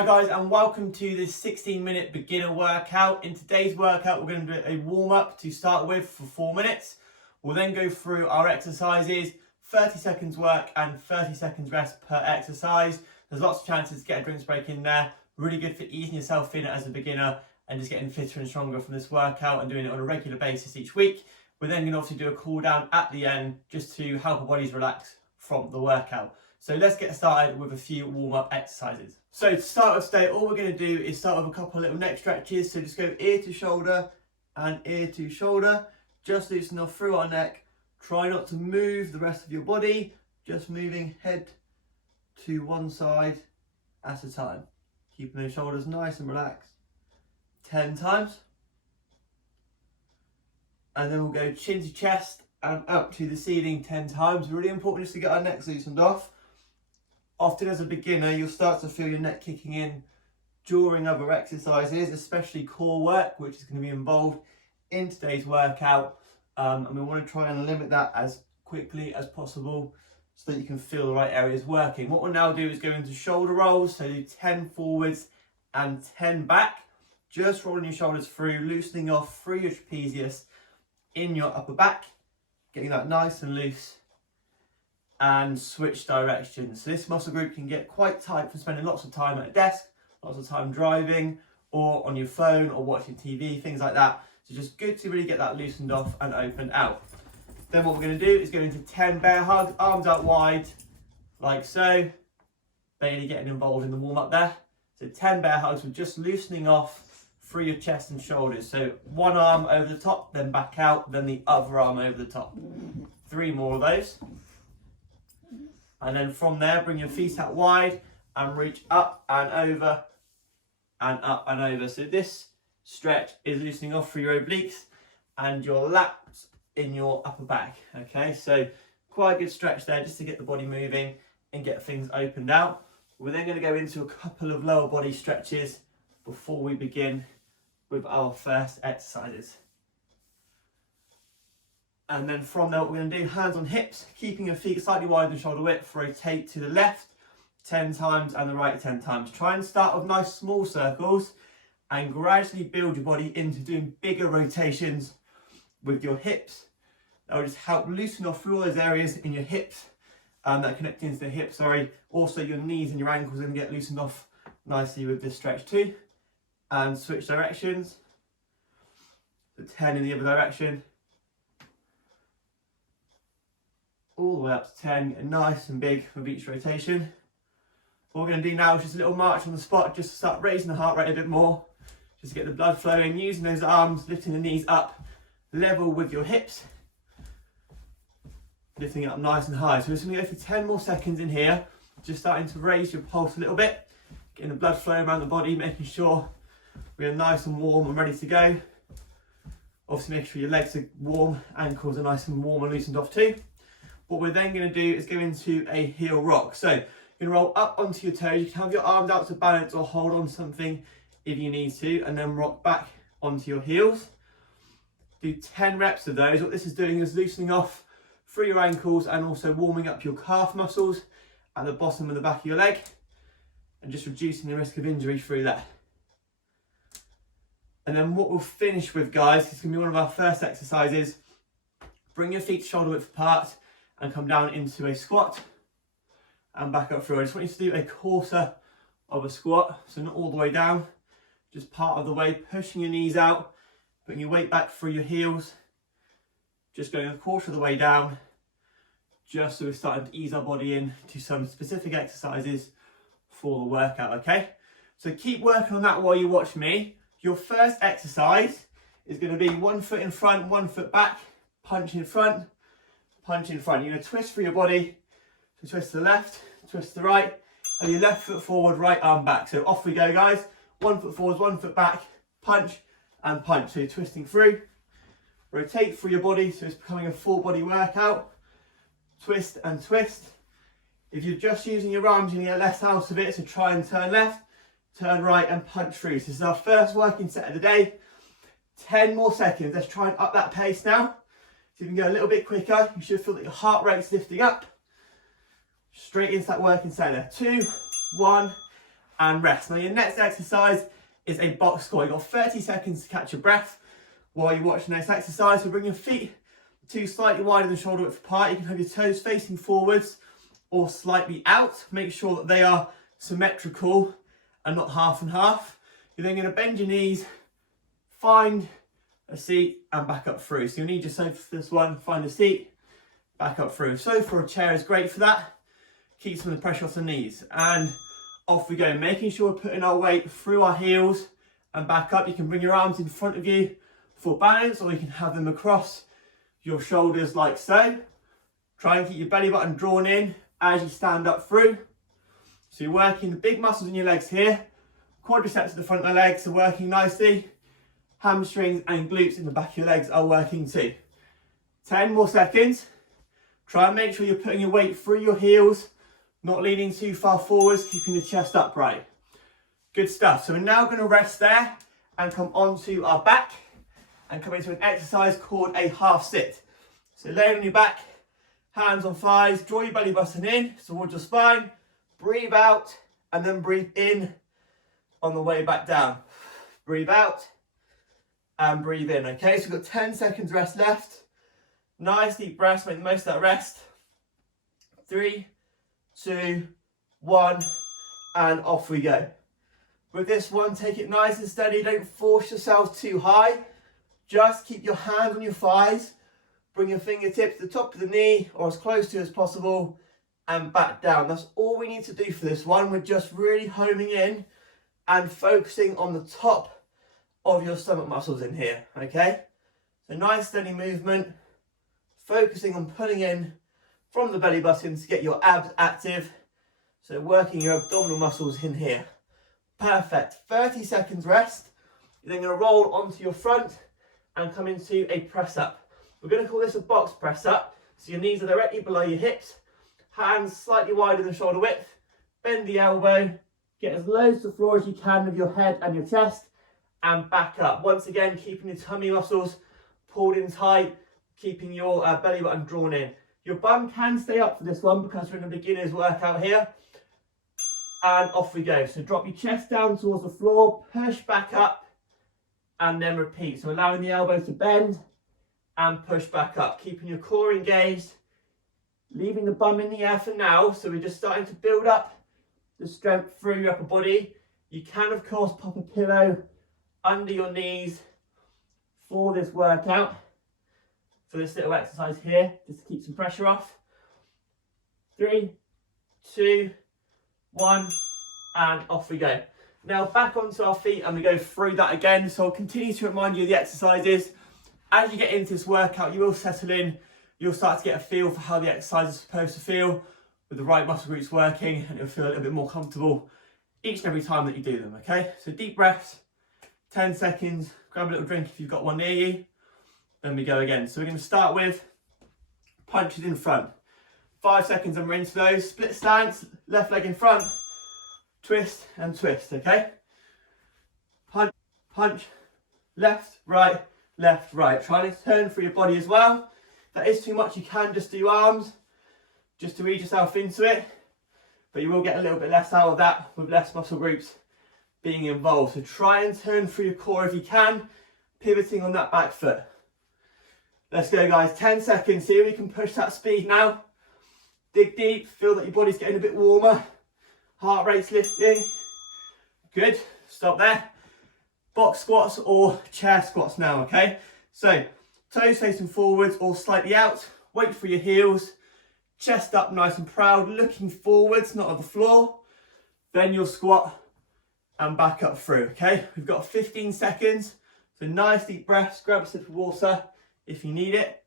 Hi guys, and welcome to this 16-minute beginner workout. In today's workout, we're going to do a warm-up to start with for 4 minutes. We'll then go through our exercises, 30 seconds work and 30 seconds rest per exercise. There's lots of chances to get a drinks break in there. Really good for easing yourself in as a beginner and just getting fitter and stronger from this workout and doing it on a regular basis each week. We're then going to obviously do a cool down at the end just to help our bodies relax from the workout. So let's get started with a few warm-up exercises. So to start with today, all we're going to do is start with a couple of little neck stretches. So just go ear to shoulder and ear to shoulder. Just loosen off through our neck. Try not to move the rest of your body. Just moving head to one side at a time. Keeping those shoulders nice and relaxed. 10 times. And then we'll go chin to chest and up to the ceiling 10 times. Really important just to get our necks loosened off. Often as a beginner, you'll start to feel your neck kicking in during other exercises, especially core work, which is going to be involved in today's workout. And we want to try and limit that as quickly as possible so that you can feel the right areas working. What we'll now do is go into shoulder rolls. So do 10 forwards and 10 back. Just rolling your shoulders through, loosening off through your trapezius in your upper back, getting that nice and loose. And switch directions. So this muscle group can get quite tight from spending lots of time at a desk, lots of time driving or on your phone or watching TV, things like that. So just good to really get that loosened off and opened out. Then what we're going to do is go into 10 bear hugs, arms out wide, like so. Barely getting involved in the warm up there. So 10 bear hugs with just loosening off through your chest and shoulders. So one arm over the top, then back out, then the other arm over the top. 3 more of those. And then from there, bring your feet out wide and reach up and over and up and over. So this stretch is loosening off through your obliques and your lats in your upper back. Okay, so quite a good stretch there just to get the body moving and get things opened out. We're then going to go into a couple of lower body stretches before we begin with our first exercises. And then from there, what we're going to do, hands on hips, keeping your feet slightly wider than shoulder width, rotate to the left 10 times and the right 10 times. Try and start with nice small circles and gradually build your body into doing bigger rotations with your hips. That will just help loosen off through all those areas in your hips that connect into the hips, Also your knees and your ankles are going to get loosened off nicely with this stretch too. And switch directions. So 10 in the other direction. All the way up to 10, getting nice and big with each rotation. What we're going to do now is just a little march on the spot, just to start raising the heart rate a bit more, just to get the blood flowing, using those arms, lifting the knees up, level with your hips, lifting it up nice and high. So we're just going to go for 10 more seconds in here, just starting to raise your pulse a little bit, getting the blood flowing around the body, making sure we are nice and warm and ready to go. Obviously make sure your legs are warm, ankles are nice and warm and loosened off too. What we're then going to do is go into a heel rock. So you're going to roll up onto your toes. You can have your arms out to balance or hold on to something if you need to, and then rock back onto your heels. Do 10 reps of those. What this is doing is loosening off through your ankles and also warming up your calf muscles at the bottom and the back of your leg, and just reducing the risk of injury through that. And then what we'll finish with, guys, is going to be one of our first exercises. Bring your feet shoulder width apart and come down into a squat and back up through. I just want you to do a quarter of a squat, so not all the way down, just part of the way, pushing your knees out, putting your weight back through your heels, just going a quarter of the way down, just so we're starting to ease our body in to some specific exercises for the workout, okay? So keep working on that while you watch me. Your first exercise is going to be 1 foot in front, 1 foot back, punch in front, punch in front. You're going to twist through your body. So twist to the left, twist to the right, and your left foot forward, right arm back. So off we go, guys. 1 foot forward, 1 foot back, punch and punch. So you're twisting through. Rotate through your body, so it's becoming a full body workout. Twist and twist. If you're just using your arms, you're going to get less out of it. So try and turn left, turn right, and punch through. So this is our first working set of the day. 10 more seconds. Let's try and up that pace now. So you can go a little bit quicker. You should feel that your heart rate's lifting up. Straight into that working set there. 2, 1, and rest. Now your next exercise is a box squat. You've got 30 seconds to catch your breath while you're watching this exercise. So bring your feet to slightly wider than shoulder width apart. You can have your toes facing forwards or slightly out. Make sure that they are symmetrical and not half and half. You're then going to bend your knees, find a seat and back up through. So you'll need your sofa for this one, find a seat, back up through. Sofa or chair is great for that. Keep some of the pressure off the knees. And off we go, making sure we're putting our weight through our heels and back up. You can bring your arms in front of you for balance, or you can have them across your shoulders like so. Try and keep your belly button drawn in as you stand up through. So you're working the big muscles in your legs here. Quadriceps at the front of the legs are working nicely. Hamstrings and glutes in the back of your legs are working too. 10 more seconds. Try and make sure you're putting your weight through your heels, not leaning too far forwards, keeping the chest upright. Good stuff. So we're now going to rest there and come onto our back and come into an exercise called a half sit. So lay on your back, hands on thighs, draw your belly button in towards your spine, breathe out and then breathe in on the way back down. Breathe out and breathe in. Okay, so we've got 10 seconds rest left. Nice deep breaths, make the most of that rest. 3, 2, 1, and off we go. With this one, take it nice and steady. Don't force yourself too high. Just keep your hands on your thighs. Bring your fingertips to the top of the knee or as close to as possible and back down. That's all we need to do for this one. We're just really homing in and focusing on the top of your stomach muscles in here, okay? So nice steady movement, focusing on pulling in from the belly button to get your abs active. So working your abdominal muscles in here. Perfect. 30 seconds rest. You're then going to roll onto your front and come into a press up. We're going to call this a box press up. So your knees are directly below your hips, hands slightly wider than shoulder width, bend the elbow, get as low to the floor as you can with your head and your chest, and back up. Once again, keeping your tummy muscles pulled in tight, keeping your belly button drawn in. Your bum can stay up for this one because we're in a beginner's workout here. And off we go. So drop your chest down towards the floor, push back up, and then repeat. So allowing the elbows to bend and push back up. Keeping your core engaged, leaving the bum in the air for now. So we're just starting to build up the strength through your upper body. You can, of course, pop a pillow under your knees for this workout, for this little exercise here, just to keep some pressure off. 3, 2, 1, and off we go. Now back onto our feet and we go through that again. So I'll continue to remind you of the exercises. As you get into this workout, you will settle in. You'll start to get a feel for how the exercise is supposed to feel with the right muscle groups working, and you'll feel a little bit more comfortable each and every time that you do them, okay? So deep breaths, 10 seconds, grab a little drink if you've got one near you, then we go again. So we're going to start with punches in front. 5 seconds and we're into those. Split stance, left leg in front, twist and twist, okay? Punch, punch, left, right, left, right. Try to turn through your body as well. If that is too much, you can just do arms, just to ease yourself into it. But you will get a little bit less out of that with less muscle groups being involved. So try and turn through your core if you can, pivoting on that back foot. Let's go, guys. 10 seconds here. We can push that speed now. Dig deep. Feel that your body's getting a bit warmer. Heart rate's lifting. Good. Stop there. Box squats or chair squats now, okay? So toes facing forwards or slightly out. Weight for your heels. Chest up nice and proud. Looking forwards, not on the floor. Then you'll squat and back up through, okay? We've got 15 seconds. So nice deep breaths. Grab a sip of water if you need it.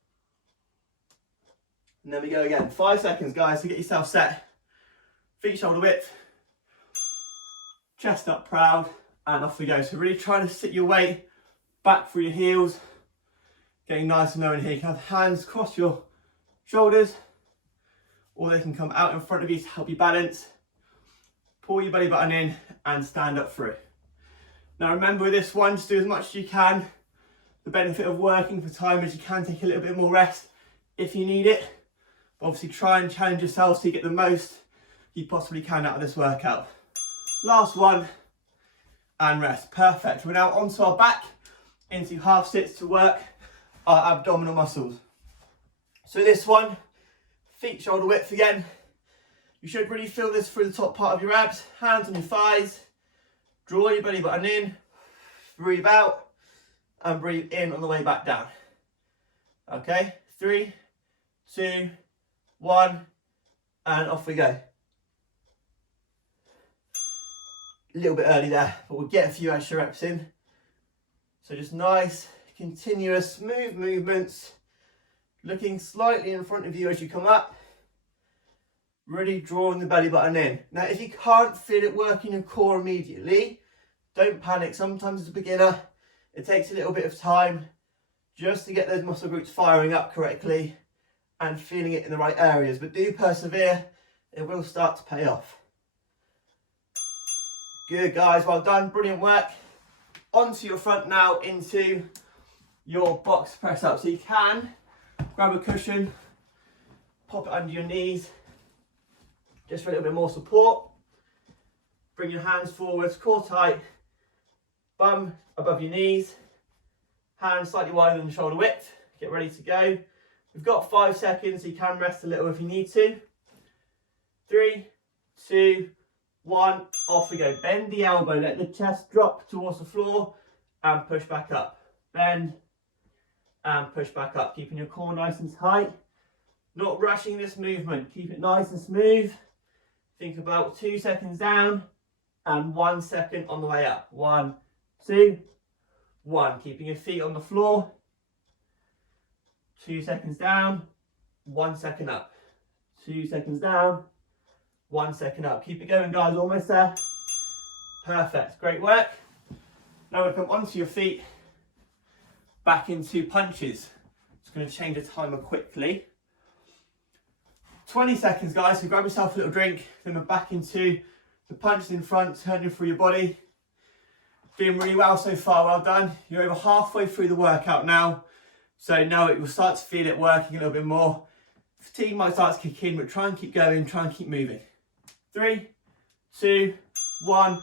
And then we go again. 5 seconds, guys, to get yourself set. Feet shoulder width. Chest up proud. And off we go. So really trying to sit your weight back through your heels. Getting nice and low in here. You can have hands across your shoulders, or they can come out in front of you to help you balance. Pull your belly button in and stand up through. Now remember, with this one, just do as much as you can. The benefit of working for time is you can take a little bit more rest if you need it. But obviously try and challenge yourself so you get the most you possibly can out of this workout. Last one, and rest. Perfect. We're now onto our back, into half sits to work our abdominal muscles. So this one, feet shoulder width again. You should really feel this through the top part of your abs. Hands on your thighs. Draw your belly button in. Breathe out. And breathe in on the way back down. Okay, 3, 2, 1, and off we go. A little bit early there, but we'll get a few extra reps in. So just nice, continuous, smooth movements, looking slightly in front of you as you come up. Really drawing the belly button in. Now, if you can't feel it working your core immediately, don't panic. Sometimes as a beginner, it takes a little bit of time just to get those muscle groups firing up correctly and feeling it in the right areas. But do persevere, it will start to pay off. Good guys, well done, brilliant work. Onto your front now into your box press up. So you can grab a cushion, pop it under your knees, just for a little bit more support. Bring your hands forwards, core tight, bum above your knees, hands slightly wider than the shoulder width. Get ready to go. We've got 5 seconds, so you can rest a little if you need to. 3, 2, 1, off we go. Bend the elbow, let the chest drop towards the floor and push back up. Bend and push back up, keeping your core nice and tight. Not rushing this movement, keep it nice and smooth. Think about 2 seconds down and 1 second on the way up. 1, 2, 1. Keeping your feet on the floor. 2 seconds down, 1 second up. 2 seconds down, 1 second up. Keep it going, guys, almost there. Perfect, great work. Now we'll come onto your feet, back into punches. Just going to change the timer quickly. 20 seconds, guys, so grab yourself a little drink, then we're back into the punches in front, turning through your body. Doing really well so far, well done. You're over halfway through the workout now, so now it will start to feel it working a little bit more. Fatigue might start to kick in, but try and keep going, try and keep moving. 3, 2, 1,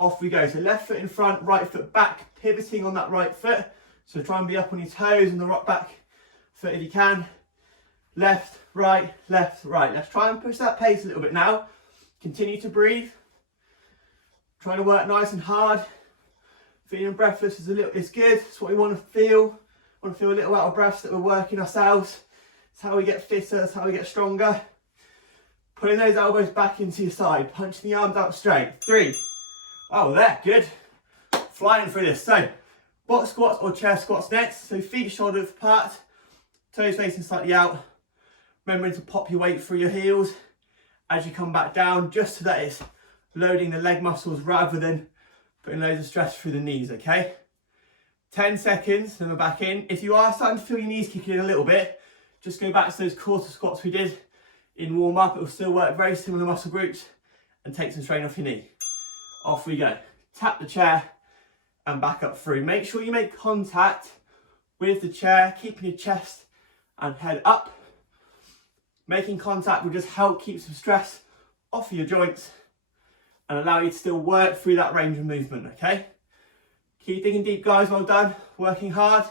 off we go. So left foot in front, right foot back, pivoting on that right foot. So try and be up on your toes on the rock back foot if you can. Left, right, left, right. Let's try and push that pace a little bit now. Continue to breathe. Trying to work nice and hard. Feeling breathless is it's good. It's what we want to feel. We want to feel a little out of breath so that we're working ourselves. It's how we get fitter, it's how we get stronger. Pulling those elbows back into your side, punching the arms out straight. 3. Oh, there, good. Flying through this. So, box squats or chair squats next. So feet shoulder width apart, toes facing slightly out. Remembering to pop your weight through your heels as you come back down, just so that it's loading the leg muscles rather than putting loads of stress through the knees, okay? 10 seconds, then we're back in. If you are starting to feel your knees kicking in a little bit, just go back to those quarter squats we did in warm up. It will still work very similar muscle groups and take some strain off your knee. Off we go. Tap the chair and back up through. Make sure you make contact with the chair, keeping your chest and head up. Making contact will just help keep some stress off of your joints and allow you to still work through that range of movement, okay? Keep digging deep, guys, well done. Working hard.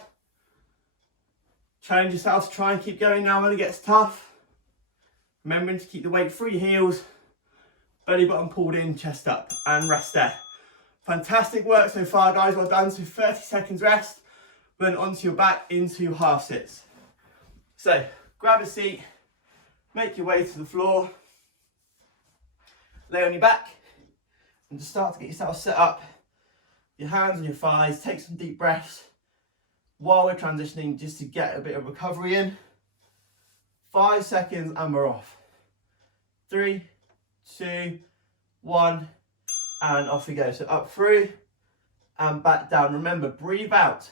Challenge yourself to try and keep going now when it gets tough. Remembering to keep the weight through your heels, belly button pulled in, chest up, and rest there. Fantastic work so far, guys, well done. So 30 seconds rest, then onto your back into half sits. So, grab a seat, make your way to the floor, lay on your back, and just start to get yourself set up. Your hands on your thighs, take some deep breaths while we're transitioning just to get a bit of recovery in. 5 seconds and we're off. 3, 2, 1, and off we go. So up through and back down. Remember, breathe out.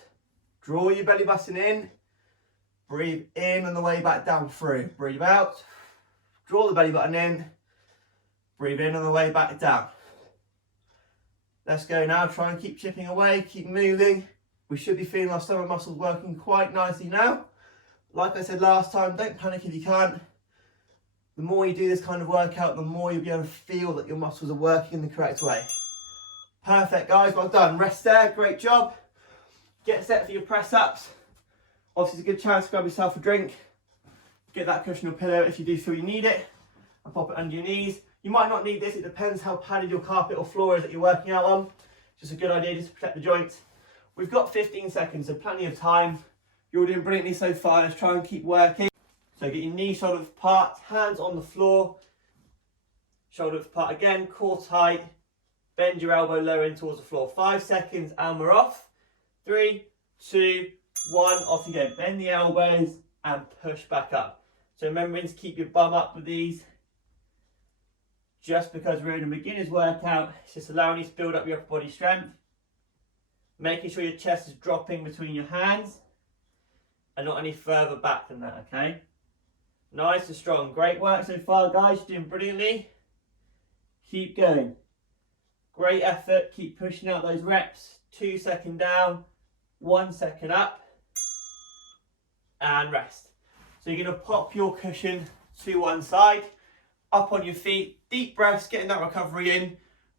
Draw your belly button in. Breathe in on the way back down through. Breathe out. Draw the belly button in. Breathe in on the way back down. Let's go now. Try and keep chipping away. Keep moving. We should be feeling our stomach muscles working quite nicely now. Like I said last time, don't panic if you can't. The more you do this kind of workout, the more you'll be able to feel that your muscles are working in the correct way. Perfect, guys, well done. Rest there, great job. Get set for your press ups. Obviously, it's a good chance to grab yourself a drink. Get that cushion or pillow if you do feel you need it, and pop it under your knees. You might not need this, it depends how padded your carpet or floor is that you're working out on. Just a good idea just to protect the joints. We've got 15 seconds, so plenty of time. You're doing brilliantly so far. Let's try and keep working. So get your knees shoulder width apart, hands on the floor, shoulder width apart again, core tight. Bend your elbow lower in towards the floor. 5 seconds and we're off. 3, 2, 1, off you go. Bend the elbows and push back up. So remembering to keep your bum up with these. Just because we're in a beginner's workout, it's just allowing you to build up your upper body strength. Making sure your chest is dropping between your hands and not any further back than that, okay? Nice and strong. Great work so far, guys. You're doing brilliantly. Keep going. Great effort. Keep pushing out those reps. 2 seconds down, 1 second up, and rest. So you're going to pop your cushion to one side, up on your feet, deep breaths, getting that recovery in.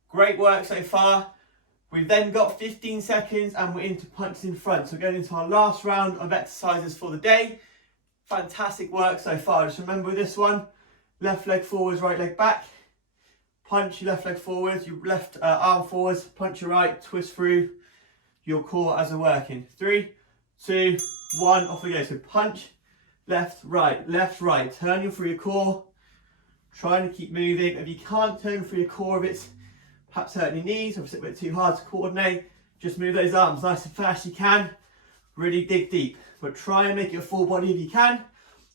Great work so far. We've then got 15 seconds and we're into punches in front. So we're going into our last round of exercises for the day. Fantastic work so far. Just remember with this one, left leg forwards, right leg back. Punch your left leg forwards, your left arm forwards, punch your right, twist through your core as we're working. 3, 2, 1, off we go. So punch, left, right. Turn you through your core. Trying to keep moving. If you can't turn through your core, if it's perhaps hurting your knees or if it's a bit too hard to coordinate, just move those arms nice and fast as you can. Really dig deep, but try and make it a full body if you can.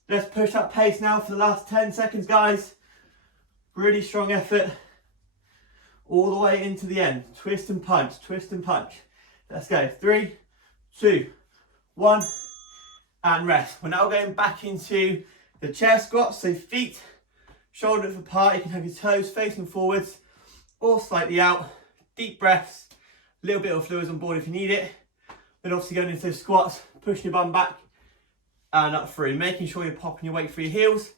Let's push up pace now for the last 10 seconds, guys. Really strong effort. All the way into the end. Twist and punch, twist and punch. Let's go. 3, 2, 1, and rest. We're now going back into the chair squat. So feet shoulder width apart. You can have your toes facing forwards or slightly out. Deep breaths. A little bit of fluids on board if you need it. Then obviously going into those squats, pushing your bum back and up through. Making sure you're popping your weight through your heels.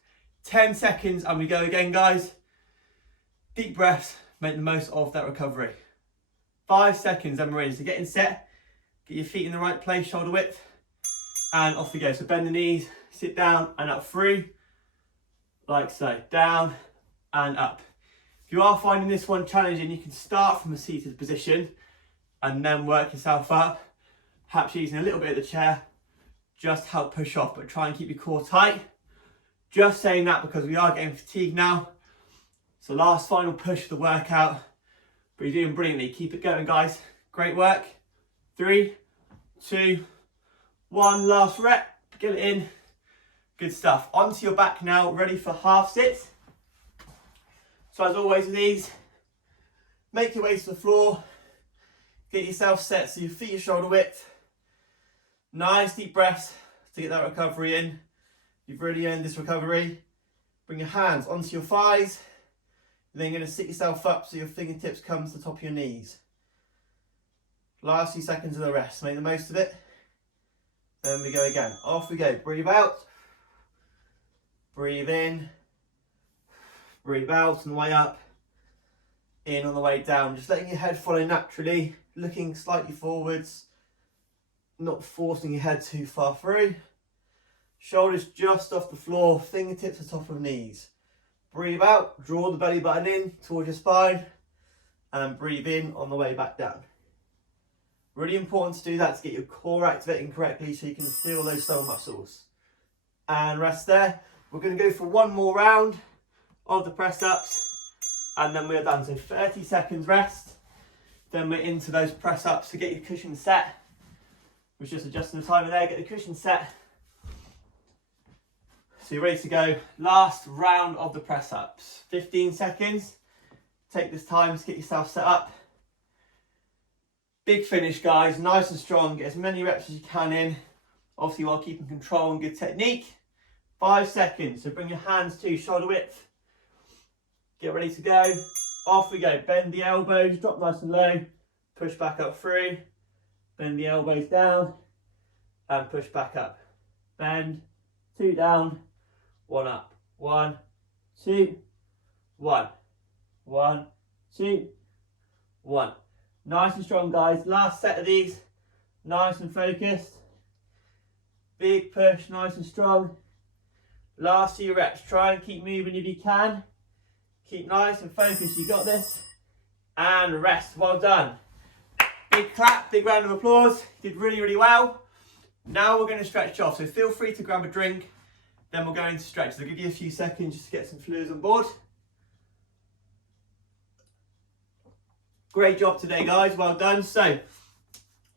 10 seconds and we go again, guys. Deep breaths. Make the most of that recovery. 5 seconds and we're in. So getting set. Get your feet in the right place, shoulder width. And off we go. So bend the knees, sit down and up through. Like so. Down and up. If you are finding this one challenging, you can start from a seated position and then work yourself up. Perhaps using a little bit of the chair. Just help push off, but try and keep your core tight. Just saying that because we are getting fatigued now. So last final push of the workout. But you're doing brilliantly. Keep it going, guys. Great work. 3, 2, 1. Last rep. Get it in. Good stuff. Onto your back now. Ready for half sit. So as always with these, make your way to the floor. Get yourself set so your feet are shoulder width. Nice deep breaths to get that recovery in. You've really earned this recovery. Bring your hands onto your thighs. Then you're going to sit yourself up so your fingertips come to the top of your knees. Last few seconds of the rest. Make the most of it. Then we go again. Off we go. Breathe out. Breathe in. Breathe out on the way up. In on the way down. Just letting your head follow naturally. Looking slightly forwards. Not forcing your head too far through. Shoulders just off the floor. Fingertips to the top of knees. Breathe out, draw the belly button in towards your spine and breathe in on the way back down. Really important to do that to get your core activating correctly so you can feel those stomach muscles. And rest there. We're going to go for one more round of the press ups and then we're done. So 30 seconds rest. Then we're into those press ups to get your cushion set. We're just adjusting the timer there, get the cushion set. So you're ready to go. Last round of the press ups. 15 seconds. Take this time to get yourself set up. Big finish, guys. Nice and strong. Get as many reps as you can in. Obviously while keeping control and good technique. 5 seconds. So bring your hands to shoulder width. Get ready to go. Off we go. Bend the elbows. Drop nice and low. Push back up through. Bend the elbows down. And push back up. Bend. 2 down. 1 up. 1, 2, 1. 1, 2, 1. Nice and strong, guys. Last set of these. Nice and focused. Big push, nice and strong. Last few reps. Try and keep moving if you can. Keep nice and focused. You got this. And rest. Well done. Big clap, big round of applause. You did really, really well. Now we're going to stretch off. So feel free to grab a drink. Then we'll go into stretches. I'll give you a few seconds just to get some fluids on board. Great job today, guys. Well done. So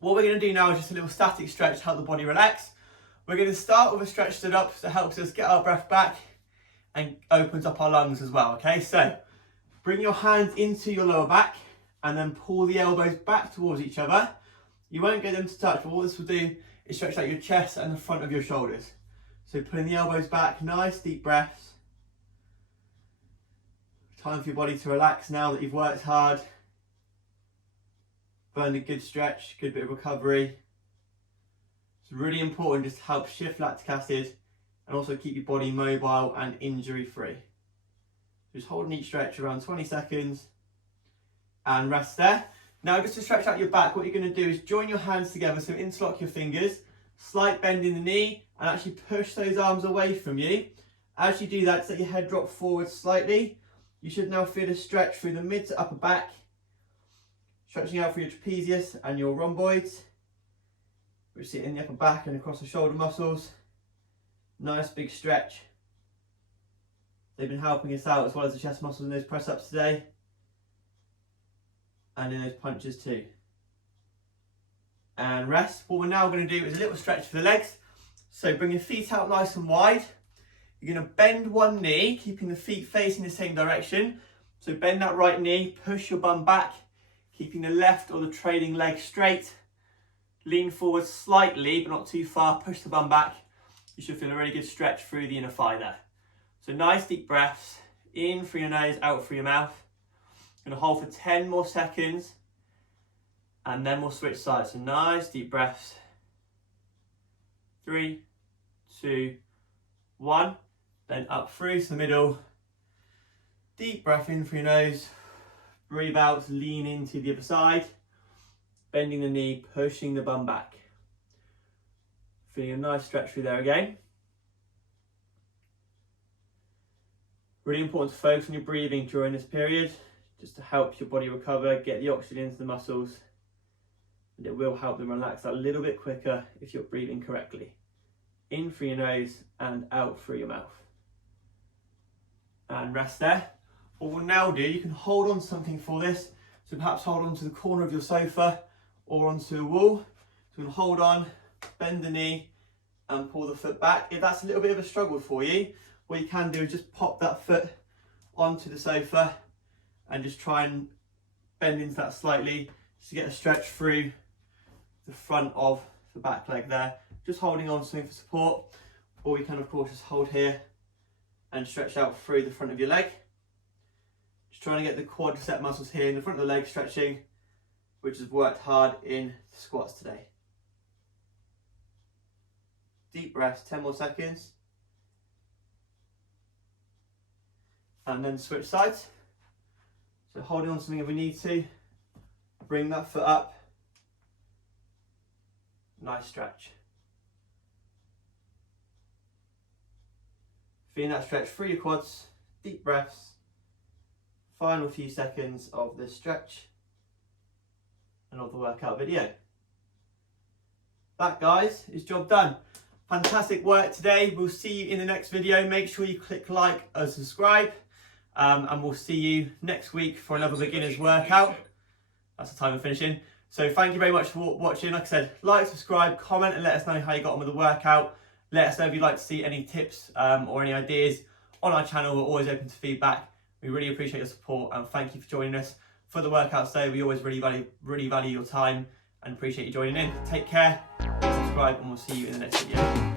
what we're going to do now is just a little static stretch to help the body relax. We're going to start with a stretch stood up, so it helps us get our breath back and opens up our lungs as well. Okay, so bring your hands into your lower back and then pull the elbows back towards each other. You won't get them to touch, but what this will do is stretch out your chest and the front of your shoulders. So pulling the elbows back, nice deep breaths. Time for your body to relax now that you've worked hard. Burned a good stretch, good bit of recovery. It's really important just to help shift lactic acid and also keep your body mobile and injury free. Just holding each stretch around 20 seconds and rest there. Now just to stretch out your back, what you're going to do is join your hands together, so interlock your fingers, slight bend in the knee and actually push those arms away from you. As you do that, just let your head drop forward slightly. You should now feel a stretch through the mid to upper back, stretching out through your trapezius and your rhomboids, which sit in the upper back and across the shoulder muscles. Nice big stretch. They've been helping us out as well as the chest muscles in those press ups today. And in those punches too. And rest. What we're now going to do is a little stretch for the legs. So bring your feet out nice and wide. You're going to bend one knee, keeping the feet facing the same direction. So bend that right knee, push your bum back, keeping the left or the trailing leg straight. Lean forward slightly, but not too far. Push the bum back. You should feel a really good stretch through the inner thigh there. So nice deep breaths. In through your nose, out through your mouth. Going to hold for 10 more seconds. And then we'll switch sides. So nice deep breaths. 3, 2, 1. Then up through to the middle. Deep breath in through your nose. Breathe out, lean into the other side. Bending the knee, pushing the bum back. Feeling a nice stretch through there again. Really important to focus on your breathing during this period, just to help your body recover, get the oxygen into the muscles. And it will help them relax a little bit quicker if you're breathing correctly. In through your nose and out through your mouth. And rest there. What we'll now do, you can hold on to something for this. So perhaps hold on to the corner of your sofa or onto a wall. So we'll hold on, bend the knee and pull the foot back. If that's a little bit of a struggle for you, what you can do is just pop that foot onto the sofa and just try and bend into that slightly just to get a stretch through the front of the back leg there. Just holding on to something for support, or we can of course just hold here and stretch out through the front of your leg. Just trying to get the quadricep muscles here in the front of the leg stretching, which has worked hard in the squats today. Deep breaths, 10 more seconds. And then switch sides. So holding on to something if we need to. Bring that foot up. Nice stretch. Feeling that stretch through your quads. Deep breaths. Final few seconds of this stretch and of the workout video. That, guys, is job done. Fantastic work today. We'll see you in the next video. Make sure you click like and subscribe. And we'll see you next week for another beginner's workout. That's the time of finishing. So thank you very much for watching. Like I said, like, subscribe, comment and let us know how you got on with the workout. Let us know if you'd like to see any tips or any ideas on our channel. We're always open to feedback. We really appreciate your support and thank you for joining us for the workouts today. We always really value your time and appreciate you joining in. Take care, subscribe, and we'll see you in the next video.